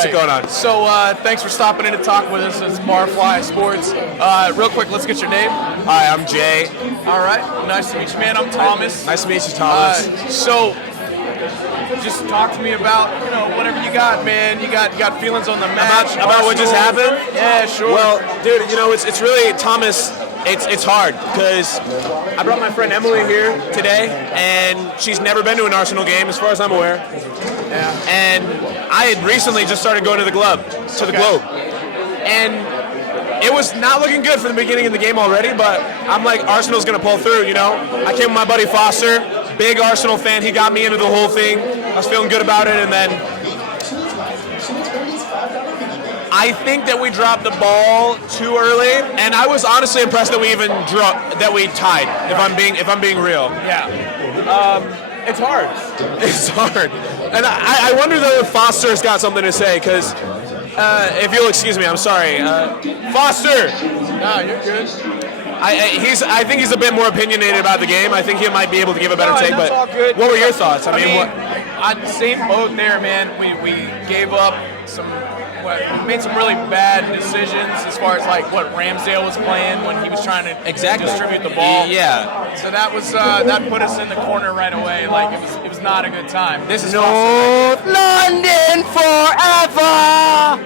What's going on? So thanks for stopping in to talk with us. It's BarFly Sports. Real quick, let's get your name. Hi, I'm Jay. All right. Nice to meet you, man. I'm Thomas. Nice to meet you, Thomas. So just talk to me about, whatever you got, man. You got feelings on the match. About what just happened? Yeah, sure. Well, dude, it's really, Thomas, it's hard because I brought my friend Emily here today, and she's never been to an Arsenal game, as far as I'm aware. Yeah. And I had recently just started going to the Globe. And it was not looking good from the beginning of the game already, but I'm like, Arsenal's going to pull through, I came with my buddy Foster, big Arsenal fan. He got me into the whole thing. I was feeling good about it, and then I think that we dropped the ball too early, and I was honestly impressed that we even tied. If I'm being real. Yeah. It's hard. It's hard. And I wonder though if Foster's got something to say, because if you'll excuse me, I'm sorry. Foster! No, you're good. I think he's a bit more opinionated about the game. I think he might be able to give a better take. That's But all good. What were your thoughts? I mean, on the same boat there, man. We gave up made some really bad decisions as far as like what Ramsdale was playing when he was trying to distribute the ball. Yeah. So that was that put us in the corner right away. Like it was not a good time. This is North London forever.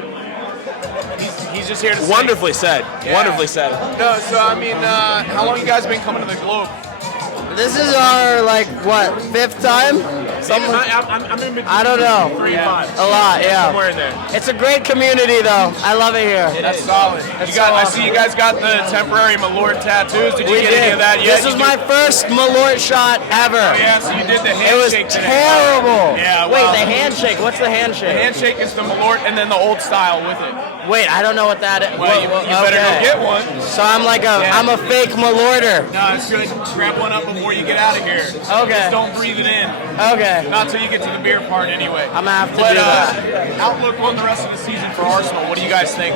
He's just here to wonderfully said. Yeah. Wonderfully said. No, so I mean, how long you guys been coming to the Globe? This is our, fifth time? I'm in between. I don't know. 3 and 5. A lot, yeah. Somewhere in there. It's a great community, though. I love it here. That's solid. I see you guys got the temporary Malort tattoos. Did you get any of that yet? This was my first Malort shot ever. Oh, yeah, so you did the handshake. It was today. terrible. Yeah, Wait, well, the handshake. What's the handshake? The handshake is the Malort and then the old style with it. Wait, I don't know what that is. Well, you better go get one. So I'm I'm a fake Malorter. No, it's good. Grab one up before you get out of here. Okay. Just don't breathe it in. Okay. Not till you get to the beer part anyway. I'm gonna have to do that. Outlook on the rest of the season for Arsenal. What do you guys think?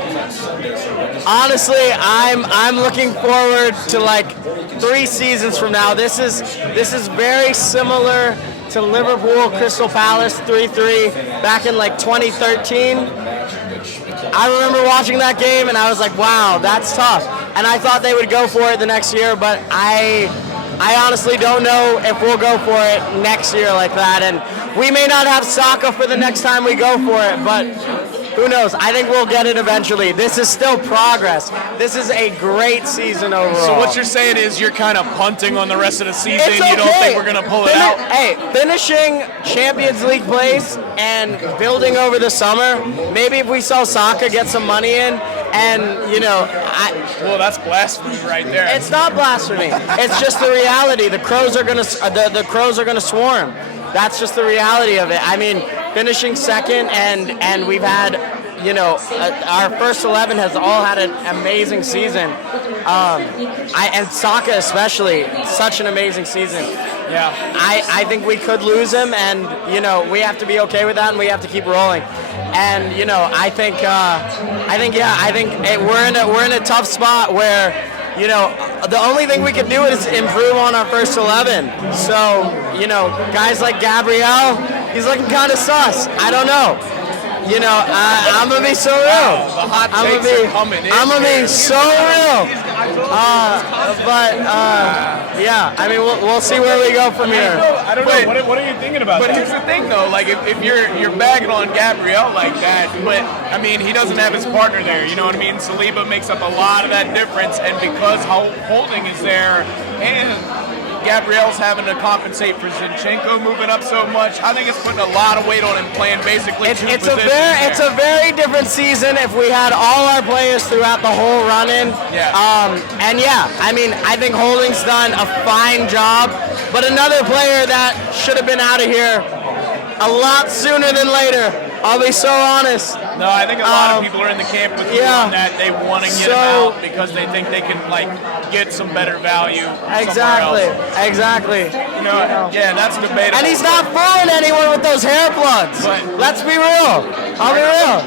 Honestly, I'm looking forward to 3 seasons from now. This is very similar to Liverpool Crystal Palace 3-3 back in 2013. I remember watching that game and I was like, wow, that's tough. And I thought they would go for it the next year, but I honestly don't know if we'll go for it next year like that. And we may not have Saka for the next time we go for it, but who knows? I think we'll get it eventually. This is still progress. This is a great season overall. So what you're saying is you're kind of punting on the rest of the season. It's okay. You don't think we're going to pull it out? Hey, finishing Champions League place and building over the summer, maybe if we saw Saka get some money in, and well, that's blasphemy right there. It's not blasphemy. It's just the reality. The crows are gonna swarm. That's just the reality of it. I mean, finishing second and we've had, our first 11 has all had an amazing season. And Saka especially, such an amazing season. Yeah. I think we could lose him, and we have to be okay with that, and we have to keep rolling. And I think we're in a tough spot where the only thing we can do is improve on our first 11. So guys like Gabriel, he's looking kind of sus. I don't know. I'm gonna be so real. Wow, the hot takes are coming in. I'm gonna be so real. Yeah. I mean, we'll see where we go from here. I don't know. What are you thinking about? But here's the thing, though. Like, if you're bagging on Gabriel like that, but I mean, he doesn't have his partner there. You know what I mean? Saliba makes up a lot of that difference, and because Holding is there, and Gabriel's having to compensate for Zinchenko moving up so much, I think it's putting a lot of weight on him playing basically two positions. It's a very different season if we had all our players throughout the whole run-in. Yeah. I mean, I think Holding's done a fine job, but another player that should have been out of here a lot sooner than later. I'll be so honest. No, I think a lot of people are in the camp with you on that. They want to get him out because they think they can get some better value somewhere else. Exactly. Yeah, that's debatable. And he's not fooling anyone with those hair plugs. But let's be real. I'll be real.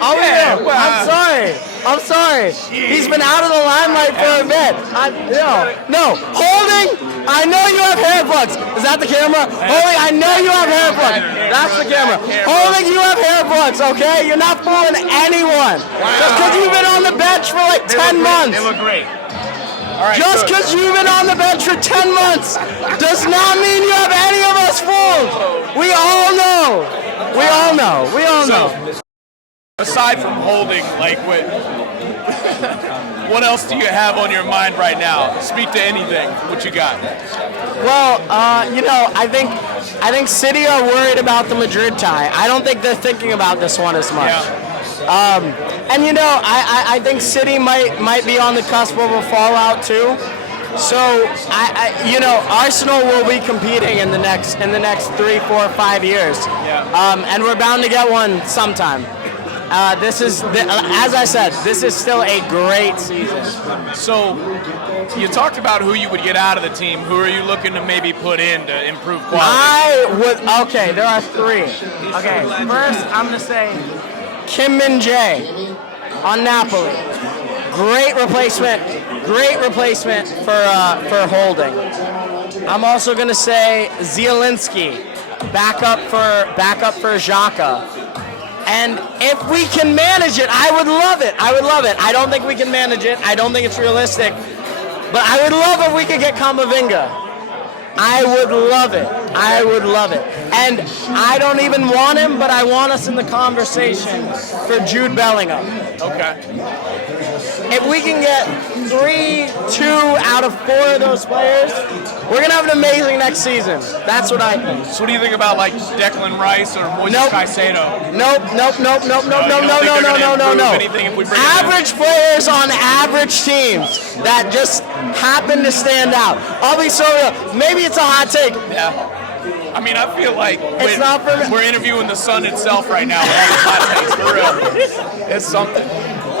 I'm sorry. He's been out of the limelight for a bit. Holding I know you have hair plugs. Is that the camera? Holy, I know you have hair plugs. That's the camera. Holy, you have hair plugs, okay? You're not fooling anyone. Just because you've been on the bench for like 10 months. They look great. All right, Just because you've been on the bench for 10 months does not mean you have any of us fooled. We all know. We all know. We all know. Aside from holding, like what else do you have on your mind right now? Speak to anything. What you got? Well, I think City are worried about the Madrid tie. I don't think they're thinking about this one as much. Yeah. I think City might be on the cusp of a fallout too. So Arsenal will be competing in the next 3, 4, 5 years. Yeah. And we're bound to get one sometime. As I said, this is still a great season. So, you talked about who you would get out of the team. Who are you looking to maybe put in to improve quality? Okay, there are 3. Okay, first I'm going to say Kim Min-jae on Napoli. Great replacement for Holding. I'm also going to say Zielinski, backup for Xhaka. And if we can manage it, I would love it. I don't think we can manage it. I don't think it's realistic. But I would love if we could get Kamavinga. I would love it. And I don't even want him, but I want us in the conversation for Jude Bellingham. Okay. If we can get 2 out of 4 of those players, we're going to have an amazing next season. That's what I think. So what do you think about like Declan Rice or Moises Caicedo? Nope. Average players on average teams that just happen to stand out. I'll be so real. Maybe it's a hot take. Yeah. I mean, I feel like we're interviewing the sun itself right now with all the hot takes, for real. It's something.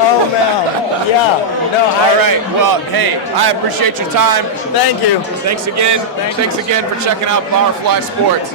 Oh, man. Yeah. No, all right. Well, hey, I appreciate your time. Thank you. Thanks again. Thanks again for checking out BarFly Sports.